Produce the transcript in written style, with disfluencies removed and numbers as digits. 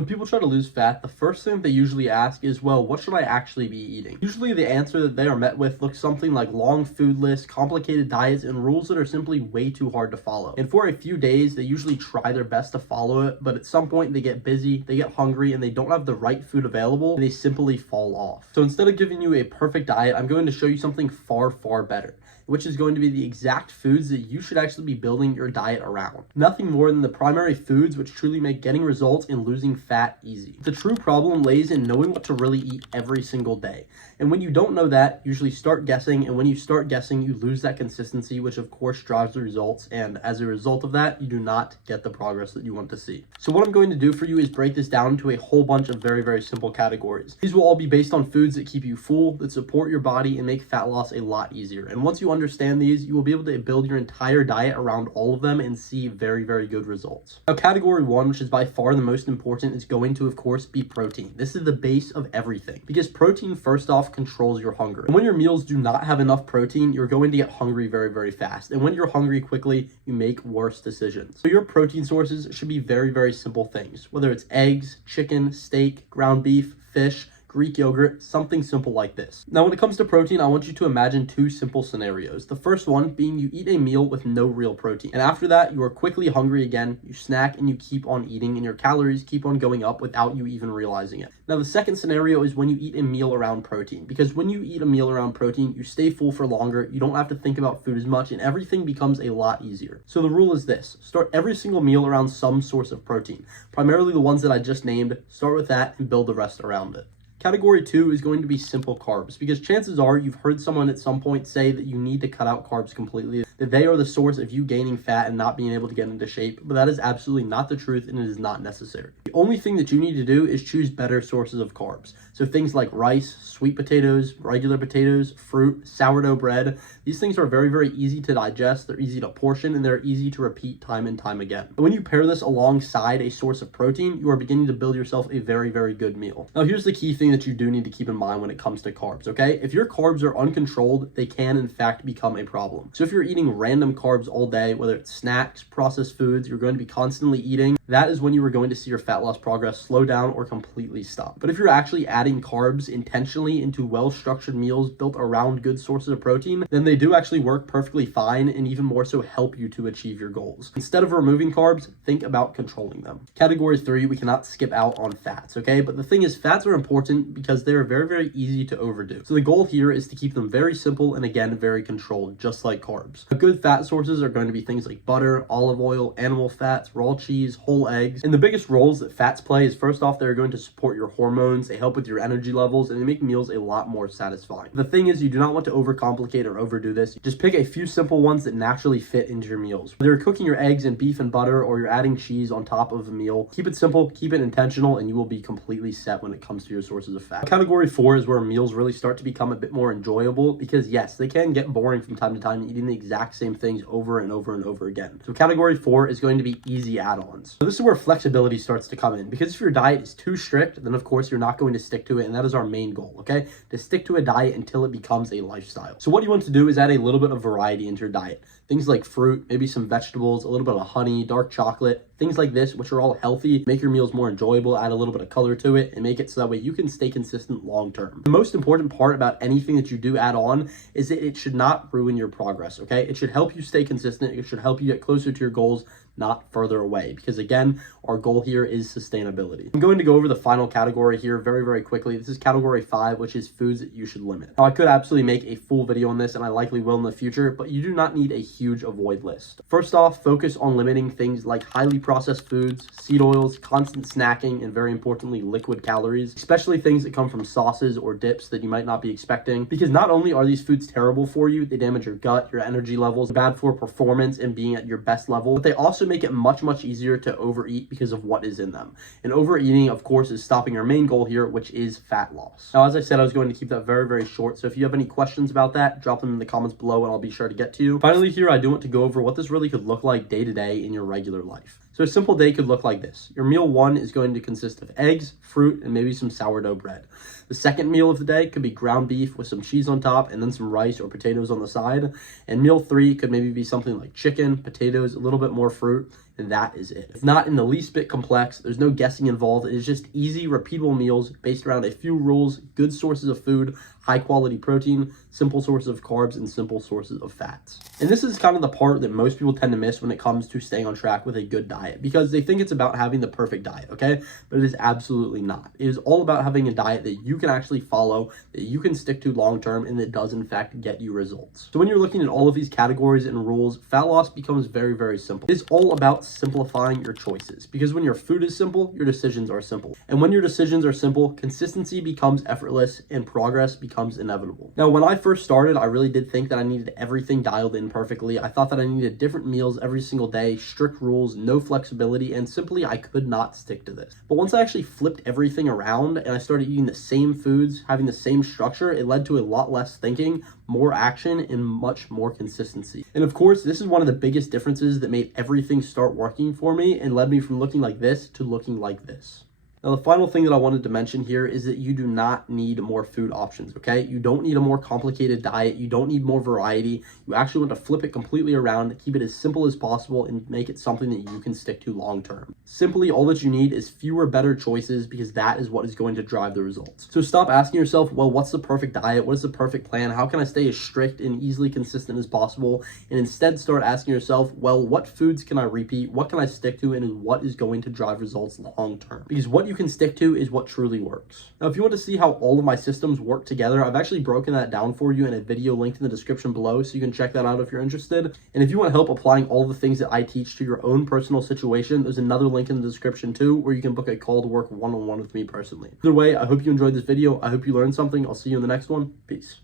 When people try to lose fat, the first thing they usually ask is, well, what should I actually be eating? Usually the answer that they are met with looks something like long food lists, complicated diets, and rules that are simply way too hard to follow. And for a few days, they usually try their best to follow it, but at some point they get busy, they get hungry, and they don't have the right food available, and they simply fall off. So instead of giving you a perfect diet, I'm going to show you something far, far better, which is going to be the exact foods that you should actually be building your diet around. Nothing more than the primary foods which truly make getting results and losing fat easy. The true problem lays in knowing what to really eat every single day. And when you don't know that, you usually start guessing, and when you start guessing, you lose that consistency, which of course drives the results, and as a result of that, you do not get the progress that you want to see. So what I'm going to do for you is break this down into a whole bunch of very, very simple categories. These will all be based on foods that keep you full, that support your body, and make fat loss a lot easier. And once you understand these, you will be able to build your entire diet around all of them and see very, very good results. Now, category one, which is by far the most important, is going to, of course, be protein. This is the base of everything because protein, first off, controls your hunger. And when your meals do not have enough protein, you're going to get hungry very, very fast. And when you're hungry quickly, you make worse decisions. So your protein sources should be very, very simple things, whether it's eggs, chicken, steak, ground beef, fish, Greek yogurt, something simple like this. Now, when it comes to protein, I want you to imagine two simple scenarios. The first one being you eat a meal with no real protein. And after that, you are quickly hungry again, you snack and you keep on eating and your calories keep on going up without you even realizing it. Now, the second scenario is when you eat a meal around protein, because when you eat a meal around protein, you stay full for longer, you don't have to think about food as much, and everything becomes a lot easier. So the rule is this: start every single meal around some source of protein, primarily the ones that I just named. Start with that and build the rest around it. Category two is going to be simple carbs, because chances are you've heard someone at some point say that you need to cut out carbs completely, that they are the source of you gaining fat and not being able to get into shape, but that is absolutely not the truth and it is not necessary. The only thing that you need to do is choose better sources of carbs. So things like rice, sweet potatoes, regular potatoes, fruit, sourdough bread, these things are very, very easy to digest, they're easy to portion, and they're easy to repeat time and time again. And when you pair this alongside a source of protein, you are beginning to build yourself a very, very good meal. Now here's the key thing that you do need to keep in mind when it comes to carbs, okay? If your carbs are uncontrolled, they can in fact become a problem. So if you're eating random carbs all day, whether it's snacks, processed foods, you're going to be constantly eating, that is when you are going to see your fat loss progress slow down or completely stop. But if you're actually adding carbs intentionally into well-structured meals built around good sources of protein, then they do actually work perfectly fine and even more so help you to achieve your goals. Instead of removing carbs, think about controlling them. Category three, we cannot skip out on fats, okay? But the thing is, fats are important because they're very, very easy to overdo. So the goal here is to keep them very simple and again, very controlled, just like carbs. Good fat sources are going to be things like butter, olive oil, animal fats, raw cheese, whole eggs. And the biggest roles that fats play is, first off, they're going to support your hormones, they help with your energy levels, and they make meals a lot more satisfying. The thing is, you do not want to overcomplicate or overdo this. Just pick a few simple ones that naturally fit into your meals. Whether you're cooking your eggs in beef and butter or you're adding cheese on top of a meal, keep it simple, keep it intentional, and you will be completely set when it comes to your sources of fat. Category four is where meals really start to become a bit more enjoyable, because yes, they can get boring from time to time eating the exact same things over and over and over again. So category four is going to be easy add-ons. So this is where flexibility starts to come in, because if your diet is too strict, then of course you're not going to stick to it, and that is our main goal, okay? To stick to a diet until it becomes a lifestyle. So what you want to do is add a little bit of variety into your diet. Things like fruit, maybe some vegetables, a little bit of honey, dark chocolate, things like this, which are all healthy, make your meals more enjoyable, add a little bit of color to it, and make it so that way you can stay consistent long term. The most important part about anything that you do add on is that it should not ruin your progress, okay? It should help you stay consistent, it should help you get closer to your goals, not further away, because again, our goal here is sustainability. I'm going to go over the final category here very, very quickly. This is category 5, which is foods that you should limit. Now, I could absolutely make a full video on this, and I likely will in the future, but you do not need a huge avoid list. First off, focus on limiting things like highly processed foods, seed oils, constant snacking, and very importantly, liquid calories, especially things that come from sauces or dips that you might not be expecting, because not only are these foods terrible for you, they damage your gut, your energy levels, bad for performance and being at your best level, but they also make it much, much easier to overeat because of what is in them. And overeating, of course, is stopping our main goal here, which is fat loss. Now, as I said, I was going to keep that very, very short. So if you have any questions about that, drop them in the comments below and I'll be sure to get to you. Finally here, I do want to go over what this really could look like day to day in your regular life. So a simple day could look like this. Your meal 1 is going to consist of eggs, fruit, and maybe some sourdough bread. The second meal of the day could be ground beef with some cheese on top and then some rice or potatoes on the side. And meal 3 could maybe be something like chicken, potatoes, a little bit more fruit, and that is it. It's not in the least bit complex. There's no guessing involved. It is just easy, repeatable meals based around a few rules, good sources of food, high quality protein, simple sources of carbs, and simple sources of fats. And this is kind of the part that most people tend to miss when it comes to staying on track with a good diet, because they think it's about having the perfect diet, okay? But it is absolutely not. It is all about having a diet that you can actually follow, that you can stick to long term, and that does in fact get you results. So when you're looking at all of these categories and rules, fat loss becomes very, very simple. It's all about simplifying your choices, because when your food is simple, your decisions are simple. And when your decisions are simple, consistency becomes effortless and progress becomes inevitable. Now, when I first started, I really did think that I needed everything dialed in perfectly. I thought that I needed different meals every single day, strict rules, no flexibility, and simply I could not stick to this. But once I actually flipped everything around and I started eating the same foods, having the same structure, it led to a lot less thinking, more action, and much more consistency. And of course, this is one of the biggest differences that made everything start working for me and led me from looking like this to looking like this. Now, the final thing that I wanted to mention here is that you do not need more food options, okay? You don't need a more complicated diet. You don't need more variety. You actually want to flip it completely around, keep it as simple as possible, and make it something that you can stick to long term. Simply, all that you need is fewer, better choices, because that is what is going to drive the results. So stop asking yourself, well, what's the perfect diet? What is the perfect plan? How can I stay as strict and easily consistent as possible? And instead start asking yourself, well, what foods can I repeat? What can I stick to? And what is going to drive results long term? Because what you can stick to is what truly works. Now, if you want to see how all of my systems work together, I've actually broken that down for you in a video linked in the description below, so you can check that out if you're interested. And if you want help applying all the things that I teach to your own personal situation, there's another link in the description too, where you can book a call to work one-on-one with me personally. Either way, I hope you enjoyed this video. I hope you learned something. I'll see you in the next one. Peace.